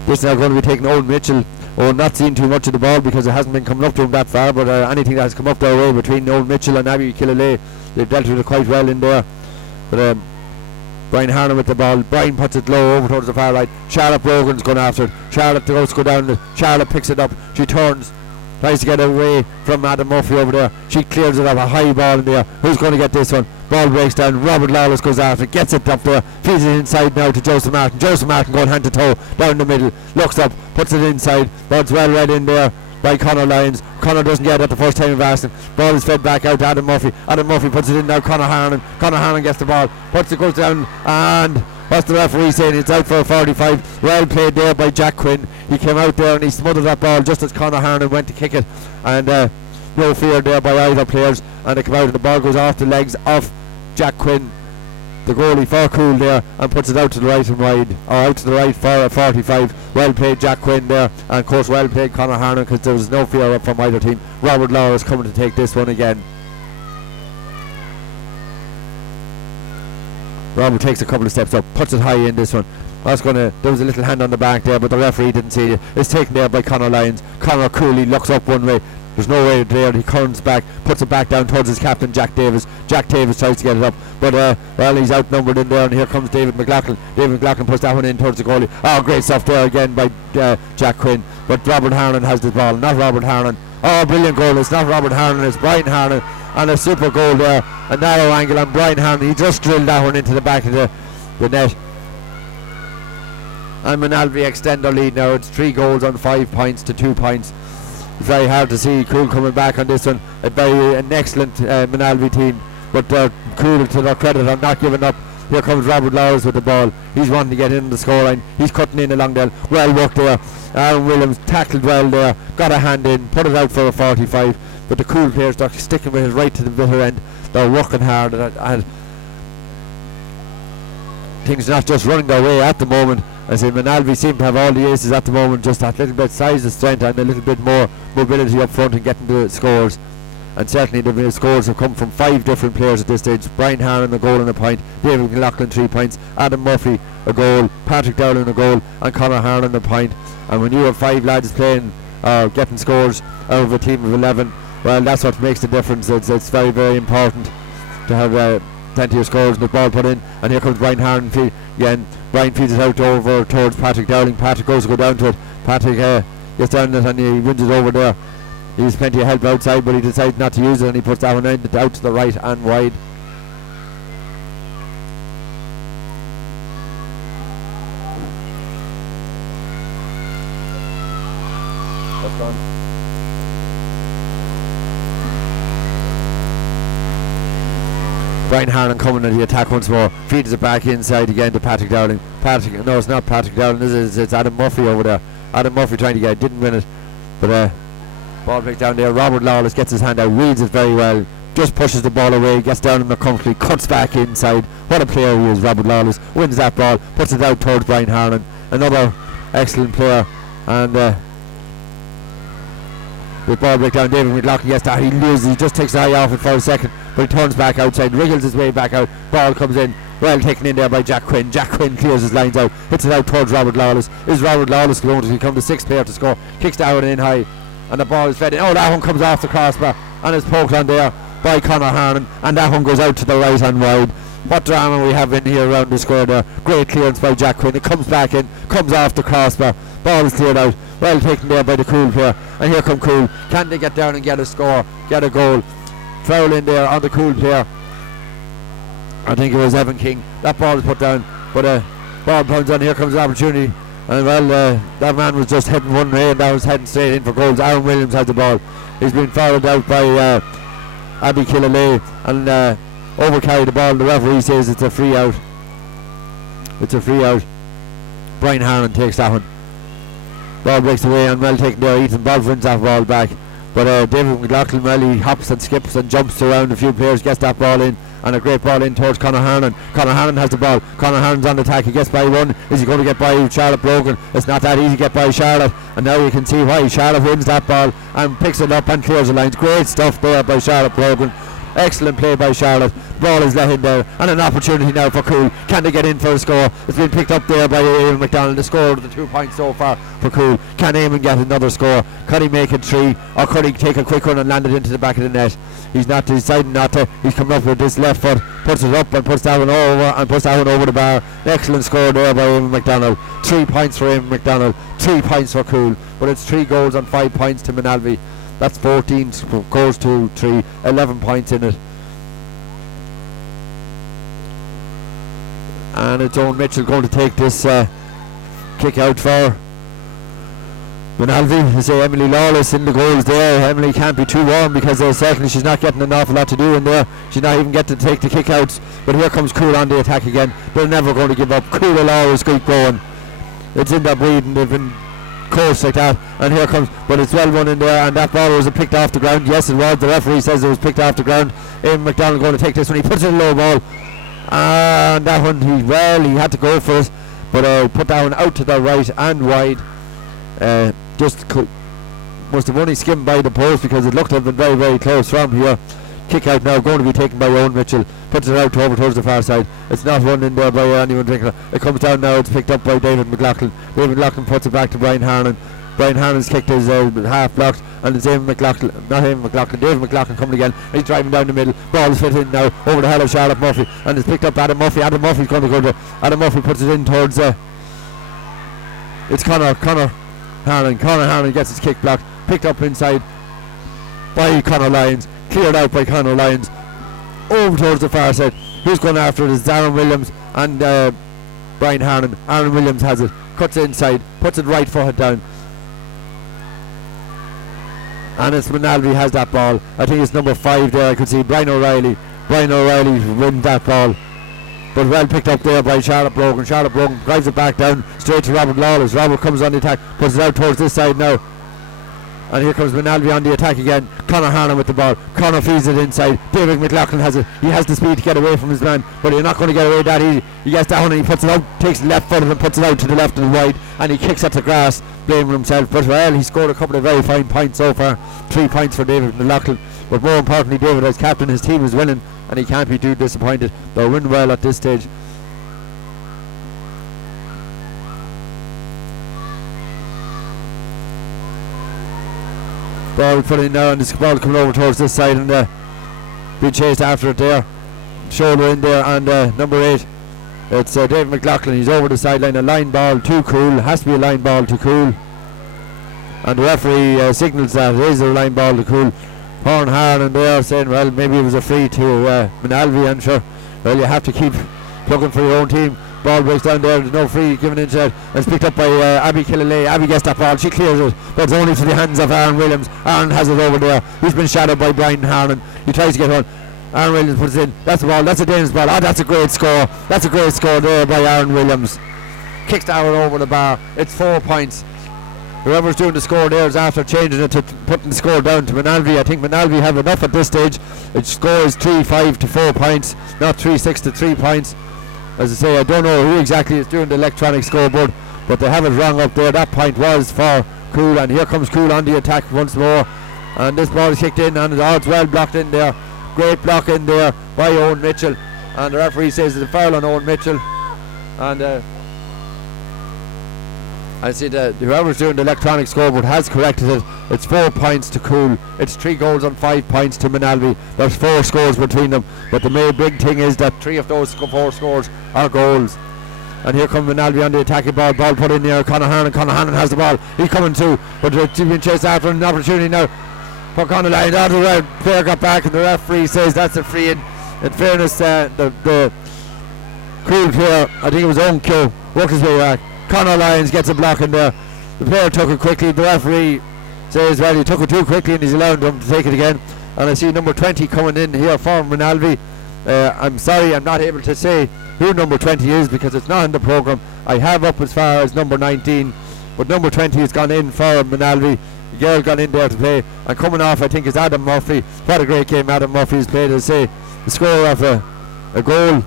This is now going to be taking Owen Mitchell. Owen not seeing too much of the ball because it hasn't been coming up to him that far, but anything that has come up their way between Owen Mitchell and Abby Killalay, they've dealt with it quite well in there. But Brian Harnan with the ball. Brian puts it low over towards the far right. Charlotte Brogan's going after it. Charlotte goes to go down. Charlotte picks it up. She turns. Tries to get away from Adam Murphy over there. She clears it up. A high ball in there. Who's going to get this one? Ball breaks down. Robert Lawless goes after it. Gets it up there. Feeds it inside now to Joseph Martin. Joseph Martin going hand to toe down the middle. Looks up. Puts it inside. That's well read in there by Conor Lyons. Conor doesn't get it the first time of asking. Ball is fed back out to Adam Murphy. Adam Murphy puts it in now. Conor Harnan. Conor Harnan gets the ball. Puts it, goes down, and what's the referee saying? It's out for a 45. Well played there by Jack Quinn. He came out there and he smothered that ball just as Conor Harnan went to kick it, and no fear there by either players, and they come out and the ball goes off the legs of Jack Quinn, the goalie for Coole there, and puts it out to the right and wide, or out to the right for a 45. Well played Jack Quinn there, and of course well played Conor Harnan, because there was no fear up from either team. Robert Lawless coming to take this one again. Robert takes a couple of steps up, puts it high in this one. There was a little hand on the back there, but the referee didn't see it. It's taken there by Conor Lyons. Conor Cooley looks up one way. There's no way there. He turns back, puts it back down towards his captain, Jack Davis. Jack Davis tries to get it up, but well, he's outnumbered in there, and here comes David McLaughlin. David McLaughlin puts that one in towards the goalie. Oh, great stuff there again by Jack Quinn. But Robert Harnan has the ball, not Robert Harnan. Oh, brilliant goal. It's not Robert Harnan, it's Brian Harnan. And a super goal there. A narrow angle on Brian Harnan. He just drilled that one into the back of the net. And Moynalvey extend their lead now. It's 3 goals on 5 points to 2 points. It's very hard to see Coole coming back on this one. An excellent Moynalvey team, but Coole, to their credit, are not giving up. Here comes Robert Lawrence with the ball. He's wanting to get in the scoreline. He's cutting in along there. Well worked there. Aaron Williams tackled well there. Got a hand in. Put it out for a 45. But the Coole players are sticking with it right to the bitter end. They're working hard, and things not just running their way at the moment. I say Moynalvey seem to have all the aces at the moment, just that little bit size and strength and a little bit more mobility up front and getting the scores. And certainly the scores have come from 5 different players at this stage. Brian Harnan a goal and a point, David McLaughlin 3 points, Adam Murphy a goal, Patrick Dowling a goal, and Conor Harnan a point. And when you have 5 lads playing getting scores out of a team of 11, well, that's what makes the difference. It's very, very important to have plenty of scores and the ball put in. And here comes Brian Harnan again. Brian feeds it out over towards Patrick Dowling. Patrick goes to go down to it. Patrick gets down it and he wins it over there. He has plenty of help outside, but he decides not to use it, and he puts that one out to the right and wide. That's gone. Brian Harnan coming at the attack once more, feeds it back inside again to Patrick Dowling. No, it's not Patrick Dowling, it's Adam Murphy over there. Adam Murphy trying to get it, didn't win it, but ball breaks down there. Robert Lawless gets his hand out, reads it very well, just pushes the ball away, gets down in there comfortably, cuts back inside. What a player he is, Robert Lawless. Wins that ball, puts it out towards Brian Harnan. Another excellent player. And the ball break down, David McLaughlin gets that. He loses, he just takes the eye off it for a second, but he turns back outside, wriggles his way back out. Ball comes in, well taken in there by Jack Quinn. Jack Quinn clears his lines out, hits it out towards Robert Lawless. Is Robert Lawless going to become the 6th player to score? Kicks down in high, and the ball is fed in. Oh, that one comes off the crossbar and is poked on there by Conor Harnan, and that one goes out to the right and wide. What drama we have in here around the square there. Great clearance by Jack Quinn. It comes back in, comes off the crossbar. Ball is cleared out, well taken there by the Coole player. And here come Coole. Can they get down and get a score, get a goal? Foul in there on the Coole player. I think it was Evan King. That ball is put down, but ball pounds on. Here comes the opportunity. And well, that man was just heading one way, and that was heading straight in for goals. Aaron Williams has the ball. He's been fouled out by Abby Killalay, and overcarried the ball. The referee says it's a free out. It's a free out. Brian Harnan takes that one. Ball breaks away and well taken there. Ethan Bob wins that ball back. But David McLaughlin, well, he hops and skips and jumps around a few players, gets that ball in, and a great ball in towards Conor Hannon. Conor Hannon has the ball. Conor Hannon's on the attack. He gets by one. Is he going to get by Charlotte Brogan? It's not that easy to get by Charlotte, and now you can see why. Charlotte wins that ball and picks it up and clears the lines. Great stuff there by Charlotte Brogan. Excellent play by Charlotte. Ball is let in there, and an opportunity now for Coole. Can they get in for a score? It's been picked up there by Eamon McDonald. The score of the 2 points so far for Coole. Can Eamon get another score? Could he make it 3, or could he take a quick run and land it into the back of the net? He's not deciding not to. He's coming up with this left foot, puts it up and puts that one over, and puts that one over the bar. Excellent score there by Eamon McDonald. 3 points for Eamon McDonald, 3 points for Coole, but it's 3 goals and 5 points to Moynalvey. That's 14 goes to 3, 11 points in it. And it's Owen Mitchell going to take this kick out for Moynalvey. I say Emily Lawless in the goals there. Emily can't be too warm because certainly she's not getting an awful lot to do in there. She's not even getting to take the kick outs. But here comes Coole on the attack again. They're never going to give up. Coole will always keep going. It's in that breed, and they've been course like that, and here comes, but it's well run in there, and that ball was picked off the ground. Yes, it was. The referee says it was picked off the ground. Eamon McDonald going to take this one. He puts it in a low ball, and that one he had to go for it, but put that one out to the right and wide. Must have only skimmed by the post because it looked to have been very, very close from here. Kick out now going to be taken by Owen Mitchell. Puts it out over towards the far side. It's not run in there by anyone drinking. It comes down now. It's picked up by David McLaughlin. David McLaughlin puts it back to Brian Harnan. Brian Harnan's kicked his half blocked, and it's David McLaughlin coming again. He's driving down the middle. Ball's fit in now over the head of Charlotte Murphy, and it's picked up Adam Murphy. Adam Murphy's going to go to Adam Murphy, puts it in towards it's Conor Hannon. Conor Hannon gets his kick blocked, picked up inside by Conor Lyons, cleared out by Conor Lyons over towards the far side. Who's going after it is Aaron Williams and Brian Harnan. Aaron Williams has it, cuts it inside, puts it right footed down, and it's Moynalvey has that ball. I think it's number 5 there. I could see Brian O'Reilly wins that ball, but well picked up there by Charlotte Brogan. Charlotte Brogan drives it back down straight to Robert Lawless. Robert comes on the attack, puts it out towards this side now, and here comes Moynalvey on the attack again. Conor Hannon with the ball. Conor feeds it inside. David McLaughlin has it. He has the speed to get away from his man, but you're not going to get away that easy. He gets down and he puts it out, takes the left foot and puts it out to the left and wide, and he kicks at the grass, blaming himself. But well, he scored a couple of very fine points so far. 3 points for David McLaughlin. But more importantly, David as captain, his team is winning, and he can't be too disappointed. They're winning well at this stage. Ball put in now, and this ball coming over towards this side, and being chased after it there. Shoulder in there, and number 8, it's David McLaughlin. He's over the sideline. A line ball to Coole. Has to be a line ball to Coole, and the referee signals that it is a line ball to Coole. Horn Harlan there saying, well, maybe it was a free to Moynalvey, and sure, well, you have to keep plugging for your own team. Ball breaks down there, there's no free given inside. It's picked up by Abby Killalay. Abby gets that ball, she clears it, but it's only to the hands of Aaron Williams. Aaron has it over there. He's been shadowed by Brian Harnan. He tries to get one. Aaron Williams puts it in. That's the ball, that's a dangerous ball. Oh, that's a great score. That's a great score there by Aaron Williams. Kicks that one over the bar. It's 4 points. Whoever's doing the score there is after changing it to putting the score down to Moynalvey. I think Moynalvey have enough at this stage. Its score is 3-5 to 4 points, not 3-6 to 3 points. As I say, I don't know who exactly is doing the electronic scoreboard, but they have it wrong up there. That point was for Coole, and here comes Coole on the attack once more. And this ball is kicked in, and it's well blocked in there. Great block in there by Owen Mitchell. And the referee says it's a foul on Owen Mitchell. And I see that whoever's doing the electronic scoreboard has corrected it. It's 4 points to Coole. It's 3 goals and 5 points to Moynalvey. There's 4 scores between them, but the main big thing is that 3 of those 4 scores are goals. And here comes Moynalvey on the attacking ball. Ball put in there. Conor Hannon. Conor Hannon has the ball. He's coming too, but he's been chased after an opportunity now. For Conor Lyons out of the round. Player got back, and the referee says that's a free. In fairness, the Coole player, I think it was Owen Keogh, worked his way back. Conor Lyons gets a block in there. The player took it quickly. The referee says, well, he took it too quickly and he's allowed him to take it again. And I see number 20 coming in here for Moynalvey. I'm sorry, I'm not able to say who number 20 is because it's not in the programme. I have up as far as number 19, but number 20 has gone in for Moynalvey. The girl gone in there to play, and coming off I think is Adam Murphy. What a great game Adam Murphy has played. I say the score of a goal.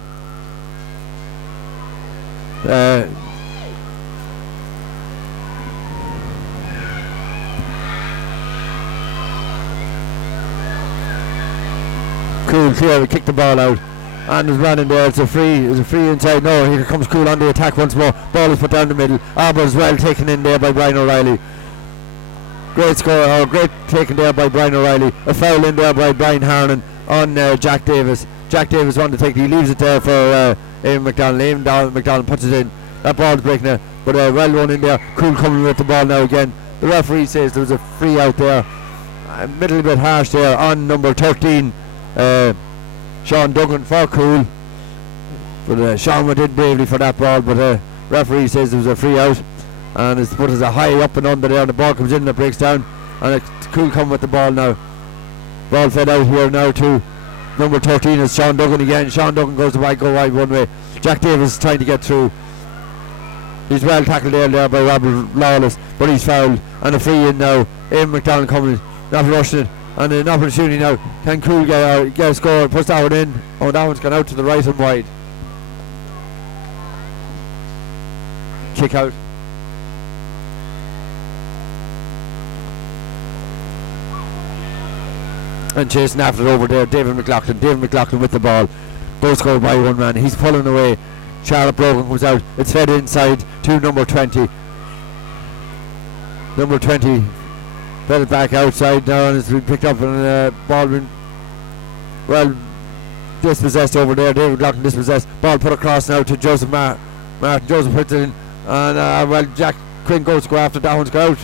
Coole clear, kick the ball out, and there's man in there. It's a free inside. No, here comes Coole on the attack once more. Ball is put down the middle. Arbour's well taken in there by Brian O'Reilly. Great score, great taken there by Brian O'Reilly. A foul in there by Brian Harnan on Jack Davis. Jack Davis wanted to take it, he leaves it there for Eamon McDonald. Eamon McDonald puts it in. That ball's breaking there, but well run in there. Coole coming with the ball now again. The referee says there was a free out there. A little bit harsh there on number 13, Sean Duggan for Coole. But Sean went in bravely for that ball, but referee says there was a free out. And it's put as a high up and under there, and the ball comes in and it breaks down. And it's Coole coming with the ball now. Ball fed out here now to number 13 is Sean Duggan again. Sean Duggan goes wide one way. Jack Davis is trying to get through. He's well tackled there by Robert Lawless, but he's fouled. And a free in now. Eamon McDonald coming, not rushing it. And an opportunity now. Can Coole get a score? Puts that one in. Oh, that one's gone out to the right and wide. Kick out. And chasing after it over there, David McLaughlin. David McLaughlin with the ball. Goal scored by one man. He's pulling away. Charlotte Brogan comes out. It's fed inside to number 20. Number 20 fed it back outside now, and it's been picked up, and ball been well dispossessed over there. David McLaughlin dispossessed. Ball put across now to Joseph Martin. Joseph puts it in, and well, Jack Quinn goes to go after that. One's got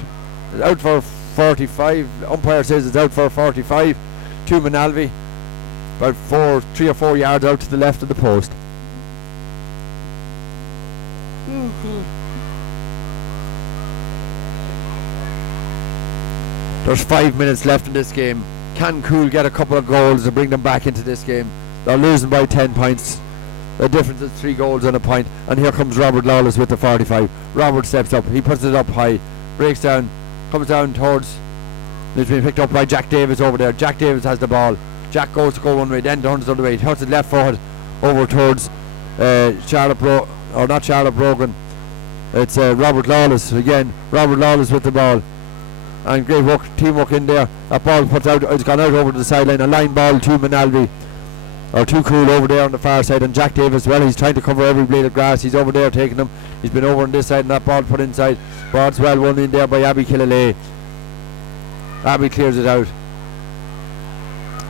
out for 45. Umpire says it's out for 45 to Moynalvey, about 3 or 4 yards out to the left of the post. There's 5 minutes left in this game. Can Coole get a couple of goals to bring them back into this game? They're losing by 10 points. The difference is 3 goals and a point. And here comes Robert Lawless with the 45. Robert steps up. He puts it up high. Breaks down. Comes down towards. It's been picked up by Jack Davis over there. Jack Davis has the ball. Jack goes to go one way, then turns the other way. He turns it left forward over towards Charlotte Brogan. It's Robert Lawless again. Robert Lawless with the ball. And great work, teamwork in there. That ball puts out. It's gone out over to the sideline. A line ball to Moynalvey, or to Coole over there on the far side. And Jack Davis, well, he's trying to cover every blade of grass. He's over there taking them. He's been over on this side, and that ball put inside. Ball's well won in there by Abby Killalay. Abby clears it out.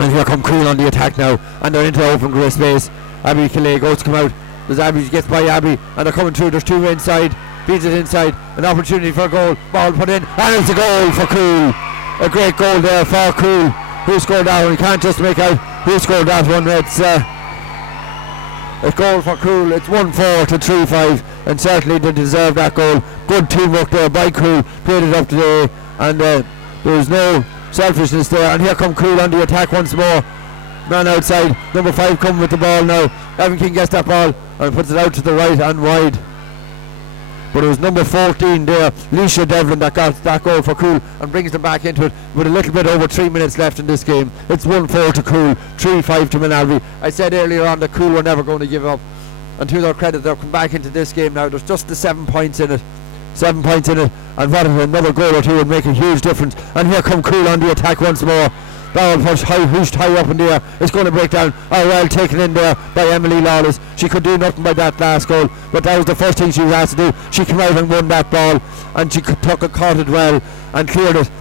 And here come Coole on the attack now, and they're into open grey space. Abby Killalay goes to come out. There's Abby, gets by Abby, and they're coming through. There's 2 inside. Feeds it inside. An opportunity for a goal. Ball put in, and it's a goal for Coole. A great goal there for Coole. Who scored that one? You can't just make out who scored that one. It's a goal for Coole. It's 1-4 to 3-5, and certainly they deserve that goal. Good teamwork there by Coole. Played it up today, and there was no selfishness there. And here come Coole on the attack once more. Man outside. Number 5 coming with the ball now. Evan King gets that ball and puts it out to the right and wide. But it was number 14 there, Leisha Devlin, that got that goal for Coole and brings them back into it with a little bit over 3 minutes left in this game. It's 1-4 to Coole, 3-5 to Moynalvey. I said earlier on that Coole were never going to give up, and to their credit, they've come back into this game now. There's just the 7 points in it. 7 points in it, and what if another goal or two would make a huge difference. And here come Coole on the attack once more. Barrel push hoosed high up in the air. It's going to break down. Oh, well taken in there by Emily Lawless. She could do nothing by that last goal, but that was the first thing she was asked to do. She came out and won that ball, and she caught it well and cleared it.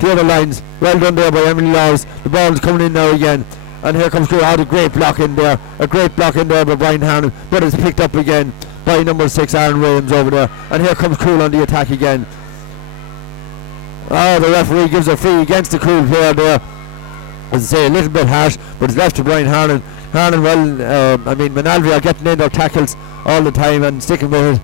The other lines. Well done there by Emily Lawless. The ball's coming in now again. And here comes Coole. A great block in there. A great block in there by Brian Hannon, but it's picked up again by number 6 Aaron Williams over there. And here comes Coole on the attack again. Oh, the referee gives a free against the Coole player there. As I say, a little bit harsh, but it's left to Brian Harnan. Harnan, Moynalvey are getting in their tackles all the time and sticking with it,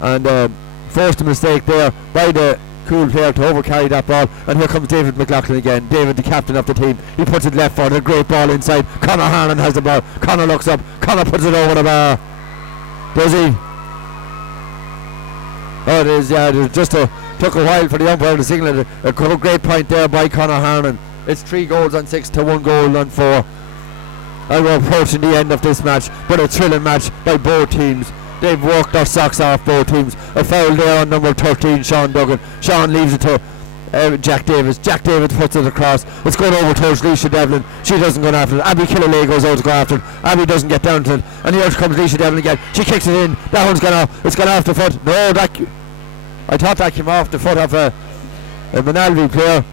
and forced a mistake there by the Coole player to overcarry that ball. And here comes David McLaughlin again. David, the captain of the team. He puts it left forward. A great ball inside. Conor Harnan has the ball. Conor looks up. Conor puts it over the bar. Does he? Oh, it is. Yeah, it just took a while for the umpire to signal it. A great point there by Conor Harnan. It's 3 goals on 6 to 1 goal on 4 and we're approaching the end of this match, but a thrilling match by both teams. They've worked their socks off, both teams. A foul there on number 13, Sean Duggan. Sean leaves it to Jack Davis. Jack Davis puts it across. It's going over towards Leisha Devlin. She doesn't go after it. Abby Killalay goes out to go after it. Abby doesn't get down to it. And here comes Leisha Devlin again. She kicks it in. That one's gone off. It's gone off the foot. No, I thought that came off the foot of a Moynalvey player.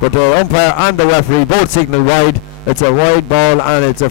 But the umpire and the referee both signal wide. It's a wide ball and it's a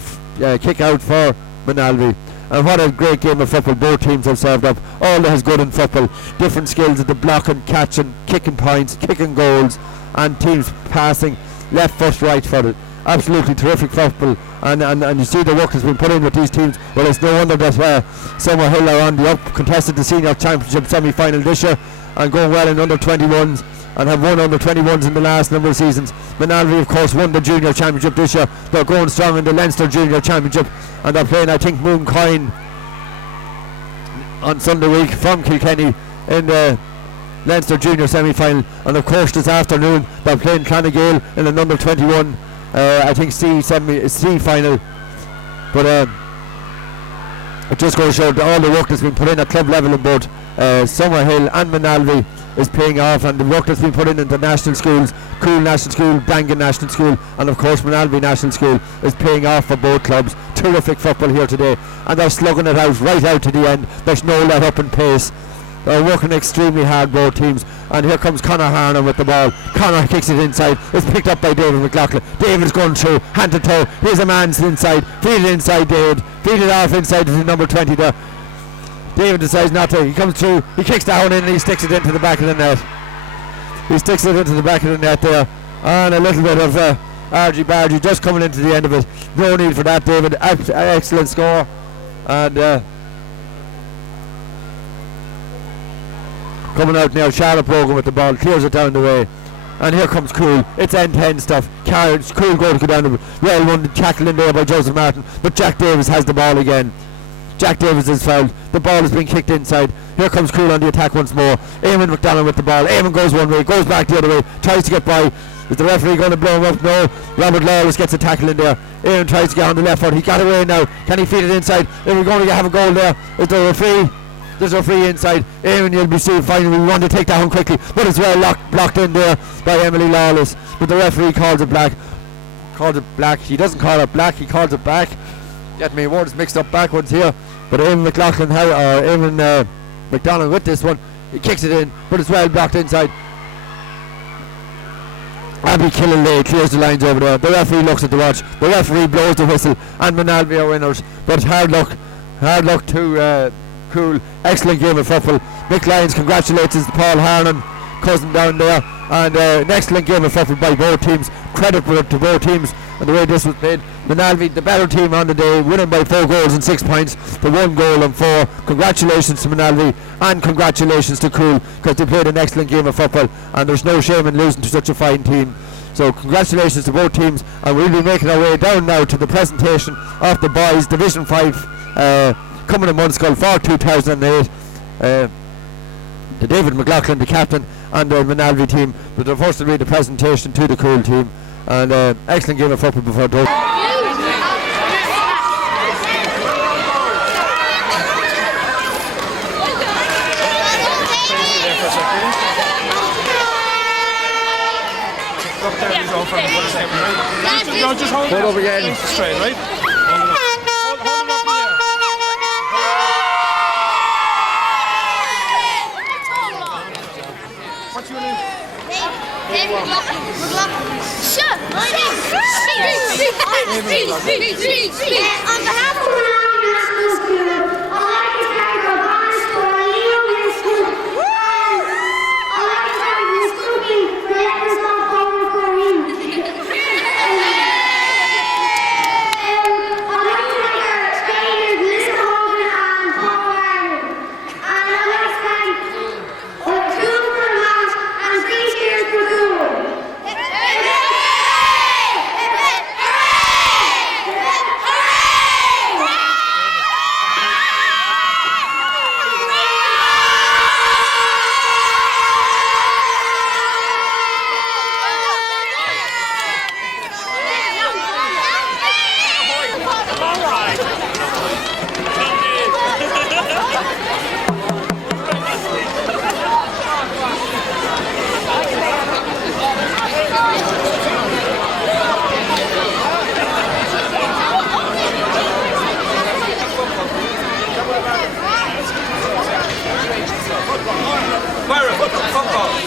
kick out for Moynalvey. And what a great game of football both teams have served up. All that is good in football. Different skills at the blocking, catching, kicking points, kicking goals, and teams passing left foot, right foot. Absolutely terrific football. And you see the work that's been put in with these teams. Well, it's no wonder that Summer Hill are on the up, contested the senior championship semi-final this year and going well in under 21s. And have won under 21s in the last number of seasons. Moynalvey, of course, won the junior championship this year. They're going strong in the Leinster junior championship, and they're playing, I think, mBunscoil on Sunday week from Kilkenny in the Leinster junior semi-final. And of course, this afternoon they're playing Clonagale in an under 21, I think C final. But it just goes to show all the work that's been put in at club level in both Summerhill and Moynalvey is paying off, and the work that's been put in the national schools, Coole National School, Dangan National School, and of course Moynalvey National School is paying off for both clubs. Terrific football here today, and they're slugging it out right out to the end. There's no let up in pace. They're working extremely hard, both teams. And here comes Conor Harnan with the ball. Conor kicks it inside. It's picked up by David McLaughlin. David's going through, hand to toe. Here's a man's inside. Feed it inside, David. Feed it off inside to the number 20 there. David decides not to. He comes through. He kicks down in and he sticks it into the back of the net. He sticks it into the back of the net there. And a little bit of argy-bargy just coming into the end of it. No need for that, David. Excellent score. And coming out now, Charlotte Brogan with the ball. Clears it down the way. And here comes Coole. It's end-to-end stuff. Coole going to go down the well one tackle in there by Joseph Martin. But Jack Davis has the ball again. Jack Davis is fouled. The ball is being kicked inside. Here comes Coole on the attack once more. Eamon McDonald with the ball. Eamon goes one way, goes back the other way, tries to get by. Is the referee going to blow him up? No. Robert Lawless gets a tackle in there. Eamon tries to get on the left foot. He got away now. Can he feed it inside? If we're going to have a goal there, is there a free? There's a free inside. Eamon, you'll be seen finally. We want to take that one quickly, but it's well blocked in there by Emily Lawless. But the referee calls it black. He doesn't call it black, he calls it back. Get me words mixed up backwards here. But Eamon McDonald with this one, he kicks it in, but it's well blocked inside. Abby Killalay clears the lines over there. The referee looks at the watch. The referee blows the whistle, and Moynalvey are winners. But hard luck to Coole. Excellent game of football. Mick Lyons congratulates Paul Harnan, cousin down there, and an excellent game of football by both teams. Credit to both teams and the way this was played. Moynalvey, the better team on the day, winning by 4 goals and 6 points to 1 goal and 4. Congratulations to Moynalvey and congratulations to Coole, because they played an excellent game of football and there's no shame in losing to such a fine team. So congratulations to both teams, and we'll be making our way down now to the presentation of the boys Division 5 coming in mBunscoil for 2008. The David McLaughlin, the captain, and the Moynalvey team. But the first will be the presentation to the Coole team. And excellent game of football before those. Just hold it up again. Straight, right? What's your name? David on behalf of Moynalvey National School, I'd like to thank our mBunscoil Legal School and I'd like to thank the school team for letting us all come for him. I'd like to thank our trainers, Mr. Hogan and Paul Warner. And I'd like to thank Coole for the match and 3 cheers for Coole. Barra, fuck off.